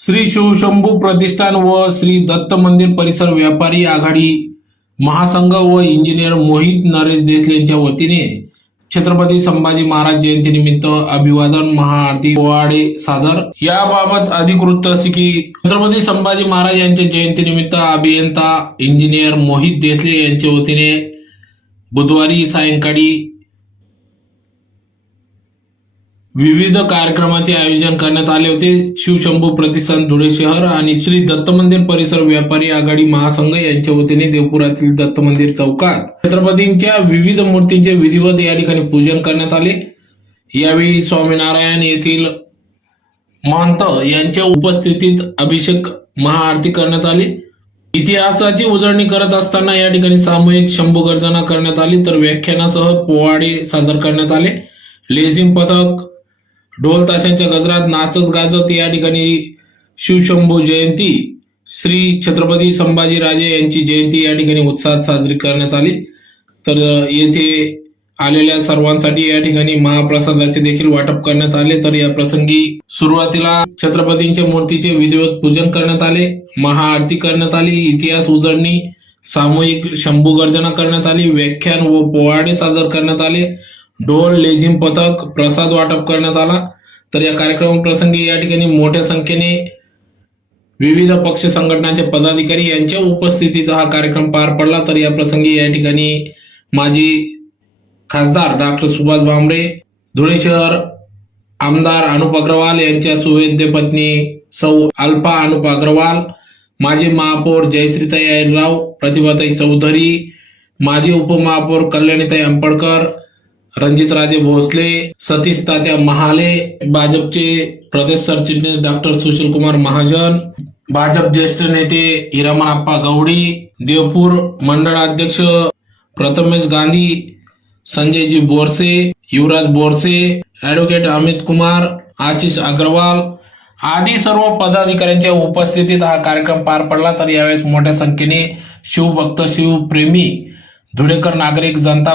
श्री शिवशंभू प्रतिष्ठान व श्री दत्त मंदिर परिसर व्यापारी आघाडी महासंघ व इंजिनियर मोहित नरेश देसले यांच्या वतीने छत्रपती संभाजी महाराज जयंतीनिमित्त अभिवादन महाआरती पोवाडे सादर. याबाबत अधिक वृत्त असे की छत्रपती संभाजी महाराज यांच्या जयंतीनिमित्त अभियंता इंजिनियर मोहित देसले यांच्या वतीने बुधवारी सायंकाळी विविध कार्यक्रमाचे आयोजन करण्यात आले होते. शिवशंभू प्रतिष्ठान धुळे शहर आणि श्री दत्त मंदिर परिसर व्यापारी आघाडी महासंघ यांच्या वतीने देवपुरातील दत्त मंदिर चौकात छत्रपतींच्या विविध मूर्तींचे विधिवत या ठिकाणी पूजन करण्यात आले. यावेळी स्वामीनारायण येथील महंत यांच्या उपस्थितीत अभिषेक महाआरती करण्यात आली. इतिहासाची उजळणी करत असताना या ठिकाणी सामूहिक शंभू गर्जना करण्यात आली. तर व्याख्यानासह पोवाडे सादर करण्यात आले. लेझिम पथक ढोल ताशांच्या गजरात नाचत गाजत या ठिकाणी शिवशंभू जयंती श्री छत्रपती संभाजीराजे यांची जयंती या ठिकाणी उत्साहात साजरी करण्यात आली. तर येथे आलेल्या सर्वांसाठी या ठिकाणी महाप्रसादाचे देखील वाटप करण्यात आले. तर या प्रसंगी सुरुवातीला छत्रपतींच्या मूर्तीचे विधिवत पूजन करण्यात आले महाआरती करण्यात आली इतिहास उजळणी सामूहिक शंभू गर्जना करण्यात आली व्याख्यान व पोवाडे सादर करण्यात आले. ढोल लेझिम पथक प्रसाद वाटप करण्यात आला. तर या कार्यक्रम प्रसंगी या ठिकाणी मोठ्या संख्येने विविध पक्ष संघटनांचे पदाधिकारी यांच्या उपस्थितीचा हा कार्यक्रम पार पडला. तर या प्रसंगी या ठिकाणी माजी खासदार डॉक्टर सुभाष भामरे धुळे शहर आमदार अनुप अग्रवाल यांच्या सुवेद्य पत्नी सौ अल्पा अनुप अग्रवाल माजी महापौर जयश्रीताई अहिरराव प्रतिभाताई चौधरी माजी उपमहापौर कल्याणीताई अंपडकर रणजितराजे भोसले सतीश तात्या महाले भाजपचे प्रदेश सरचिटणीस डॉक्टर सुशील कुमार महाजन भाजप ज्येष्ठ नेते हिरामनप्पा गवडी देवपूर मंडळ अध्यक्ष प्रथमेश गांधी संजयजी बोरसे युवराज बोरसे ऍडव्होकेट अमित कुमार आशिष अग्रवाल आदी सर्व पदाधिकाऱ्यांच्या उपस्थितीत हा कार्यक्रम पार पडला. तर यावेळेस मोठ्या संख्येने शिवभक्त शिवप्रेमी धुळेकर नागरिक जनता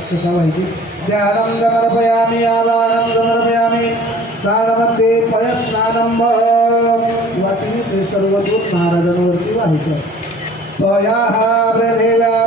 महाराजांवरती अक्षता व्हायची ध्यानं समर्पयामि आवाहनं समर्पयामि स्नानमध्ये पयस्नानं वाटिनी ते सर्व दूध महाराजांवरती व्हायचं पया हा प्रदेव्या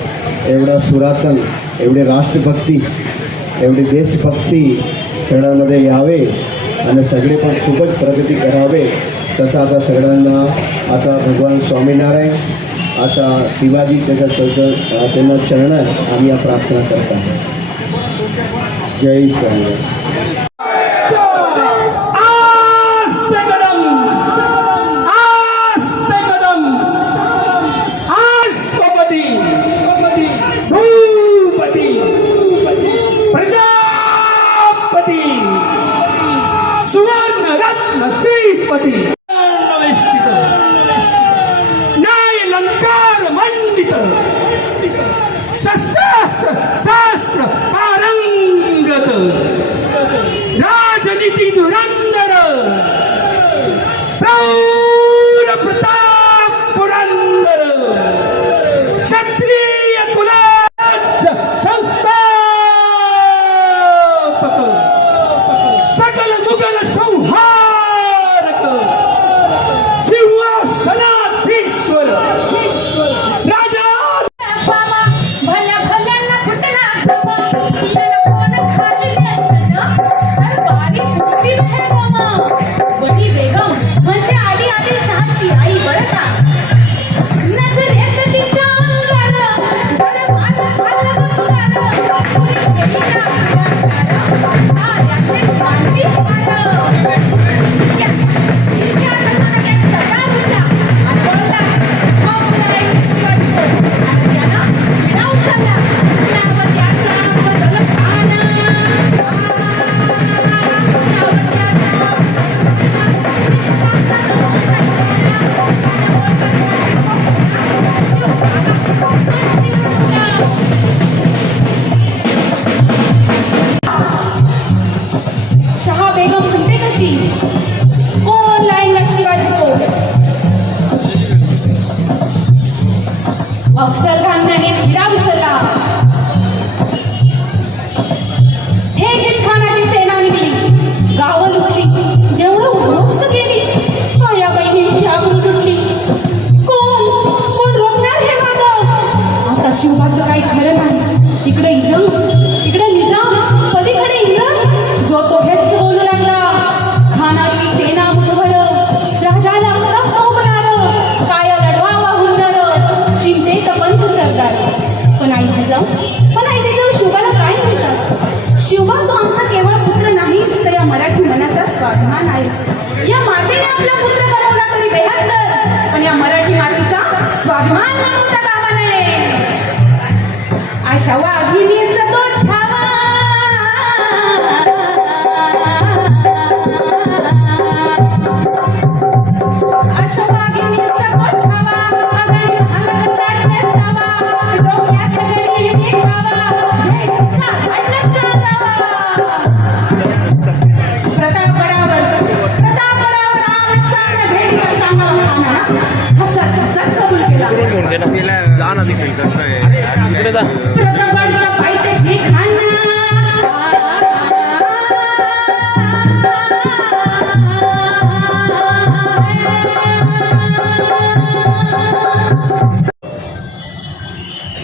एवढा सुरातन एवढी राष्ट्रभक्ती एवढी देशभक्ती सगळ्यांमध्ये यावे आणि सगळे पण खूपच प्रगती करावे. तसं आता सगळ्यांना आता भगवान स्वामीनारायण आता शिवाजी त्याच्या चौच त्यांना चरणात आम्ही या प्रार्थना करत आहोत. जय स्वामी. C'est ça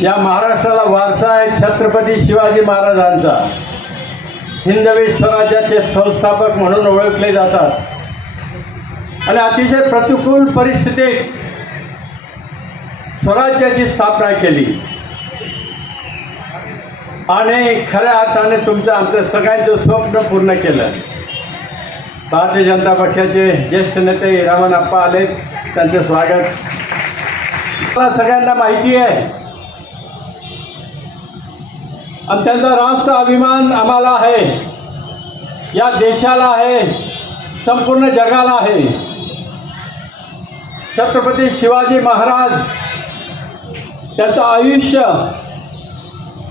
या महाराष्ट्राला वारसा आहे छत्रपती शिवाजी महाराजांचा. हिंदवी स्वराज्याचे संस्थापक म्हणून ओळखले जातात. आणि अतिशय प्रतिकूल परिस्थितीत स्वराज्याची स्थापना केली. आणि खऱ्या अर्थाने तुमचं आमचं सगळ्यांचं स्वप्न पूर्ण केलं. भारतीय जनता पक्षाचे ज्येष्ठ नेते हिरामन अप्पा आले त्यांचं स्वागत. मला सगळ्यांना माहिती आहे. आणि त्यांचा राष्ट्र अभिमान आम्हाला आहे. या देशाला आहे. संपूर्ण जगाला आहे. छत्रपती शिवाजी महाराज त्याचं आयुष्य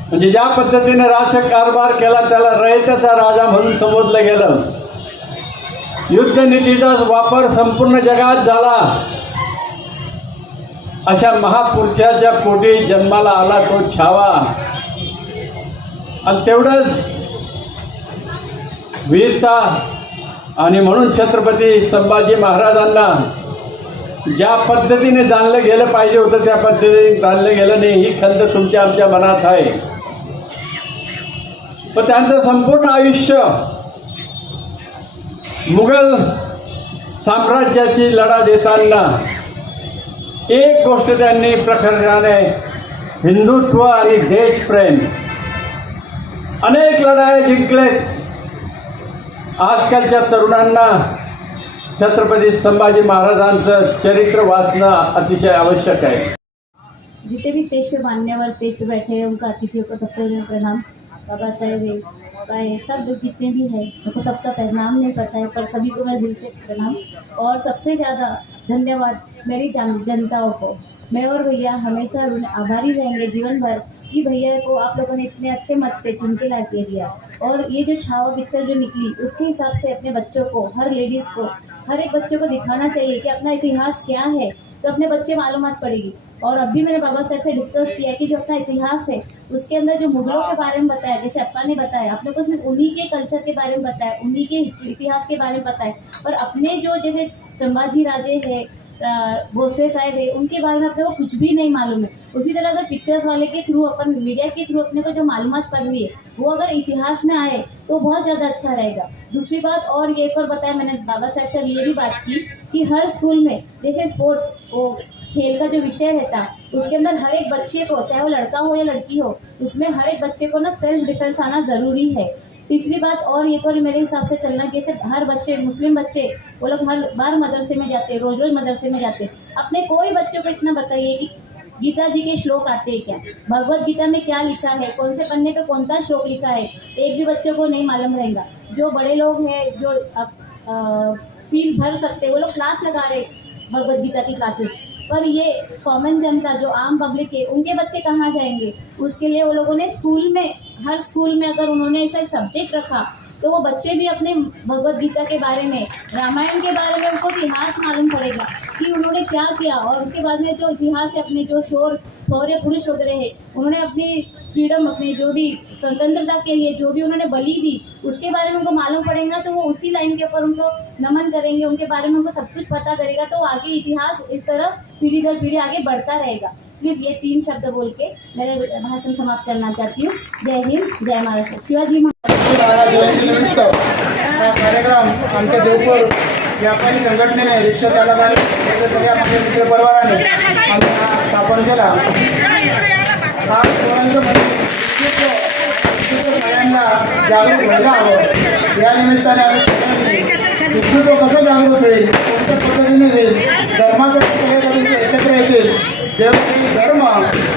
म्हणजे ज्या पद्धतीने राजकारभार केला त्याला रयतेचा राजा म्हणून संबोधलं गेलं. युद्धनीतीचा वापर संपूर्ण जगात झाला. अशा महापुरुषाच्या पोटी जन्माला आला तो छावा. आणि तेवढंच वीरता आणि म्हणून छत्रपती संभाजी महाराजांना ज्या पद्धतीने जाणलं गेलं पाहिजे होतं त्या पद्धतीने जाणलं गेलं नाही. ही खंत तुमच्या आमच्या मनात आहे. पण त्यांचं संपूर्ण आयुष्य मुघल साम्राज्याची लढा देताना एक गोष्ट त्यांनी प्रखरणाने हिंदुत्व आणि देशप्रेम अनेक लढाया जिंकलेत. आजकालच्या तरुणांना छत्रपती संभाजी महाराजांचं चरित्र वाचणं अतिशय आवश्यक आहे. जितने भी स्टेज पे मान्यवर स्टेज पे बैठे हैं उनका अतिथियों को सबसे पहले प्रणाम। बाबा साहेब है सब जितने भी हैं मेरे को सबका प्रणाम नहीं पड़ता है पर सभी को मैं दिल से प्रणाम। और सबसे ज़्यादा धन्यवाद मेरी जन, जनताओं को। मैं और भैया हमेशा आभारी रहेंगे जीवन भर कि भैया को आप लोगों ने इतने अच्छे मत से चुन के ला दिया। और ये जो छावा पिक्चर जो निकली उसके हिसाब से अपने बच्चों को हर लेडीज़ को हर एक बच्चे को दिखाना चाहिए कि अपना इतिहास क्या है तो अपने बच्चे मालूम पड़ेगी। और अभी मैंने बाबा साहब से डिस्कस किया कि जो अपना इतिहास है, उसके अंदर जो मुगलों के बारे में बताया, जैसे अपा ने बताया अपने को सिर्फ़ उन्हीं के कल्चर के बारे में बताया, उन्हीं के इतिहास के बारे में बताया। और अपने जो जैसे संभाजी राजे है भोसले साहब है, उनके बारे में अपने को कुछ भी नहीं मालूम है। उसी तरह अगर पिक्चर्स वाले के थ्रू अपन मीडिया के थ्रू अपने को जो मालूम पड़ रही है, वो अगर इतिहास में आए तो बहुत ज़्यादा अच्छा रहेगा। दूसरी बात और ये एक और बताया मैंने बाबा साहब से ये भी बात की कि हर स्कूल में, जैसे स्पोर्ट्स वो खेल का जो विषय रहता है उसके अंदर हर एक बच्चे को, चाहे वो लड़का हो या लड़की हो, उसमें हर एक बच्चे को ना सेल्फ डिफेंस आना ज़रूरी है। तीसरी बात और एक और मेरे हिसाब से चलना जैसे हर बच्चे, मुस्लिम बच्चे, वो लोग हर बार मदरसे में जाते हैं, रोज रोज मदरसे में जाते हैं। अपने कोई बच्चों को इतना बताइए कि गीता जी के श्लोक आते हैं क्या? भगवत गीता में क्या लिखा है? कौन से पन्ने पे कौन सा श्लोक लिखा है? एक भी बच्चों को नहीं मालूम रहेगा। जो बड़े लोग हैं, जो फ़ीस भर सकते वो लोग क्लास लगा रहे भगवत गीता की क्लासेस पर ये कॉमन जनता जो आम पब्लिक है, उनके बच्चे कहाँ जाएँगे? उसके लिए वो लोगों ने स्कूल में हर स्कूल में अगर उन्होंने ऐसा सब्जेक्ट रखा तो वो बच्चे भी अपने भगवत गीता के बारे में, रामायण के बारे में उनको इतिहास मालूम पड़ेगा कि उन्होंने क्या किया। और उसके बाद में जो इतिहास है अपने जो शोर, शौर्य पुरुष वगैरह है उन्होंने अपनी फ्रीडम अपने जो भी स्वतंत्रता के लिए जो भी उन्होंने बलि दी, उसके बारे में उनको मालूम पड़ेगा तो वो उसी लाइन के ऊपर उनको नमन करेंगे, उनके बारे में उनको सब कुछ पता करेगा तो आगे इतिहास इस तरह पीढ़ी दर पीढ़ी आगे बढ़ता रहेगा। सिर्फ ये तीन शब्द बोल के मेरे भाषण समाप्त करना चाहती हूँ। जय हिंद जय महाराष्ट्र। शिवाजी कार्यक्रम आमच्या देवपूर व्यापारी संघटनेने रिक्षा चालकांनी सगळ्या माझ्या मित्र परिवाराने स्थापन केला. हा म्हणजे सगळ्यांना जागरूक व्हायला हवं. या निमित्ताने आम्ही सगळ्यांनी विद्युत कसं जागृत होईल कोणत्या पद्धतीने होईल धर्मासाठी सगळ्या एकत्र येतील देव धर्म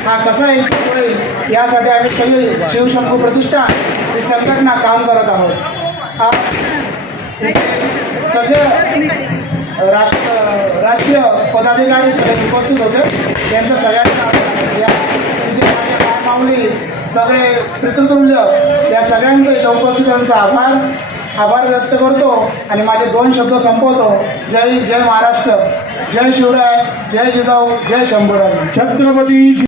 हा कसा एकत्र होईल यासाठी आम्ही सगळे शिवशंभू प्रतिष्ठान ही संघटना काम करत आहोत. सगळे राष्ट्र राज्य पदाधिकारी सगळे उपस्थित होते. त्यांचं सगळ्यांचा या सगळे पितृतुल्य या सगळ्यांचं उपस्थितांचा आभार. आभार व्यक्त करतो आणि माझे दोन शब्द संपवतो. जय जय महाराष्ट्र. जय शिवराय. जय जिजाऊ. जय शंभराय. छत्रपती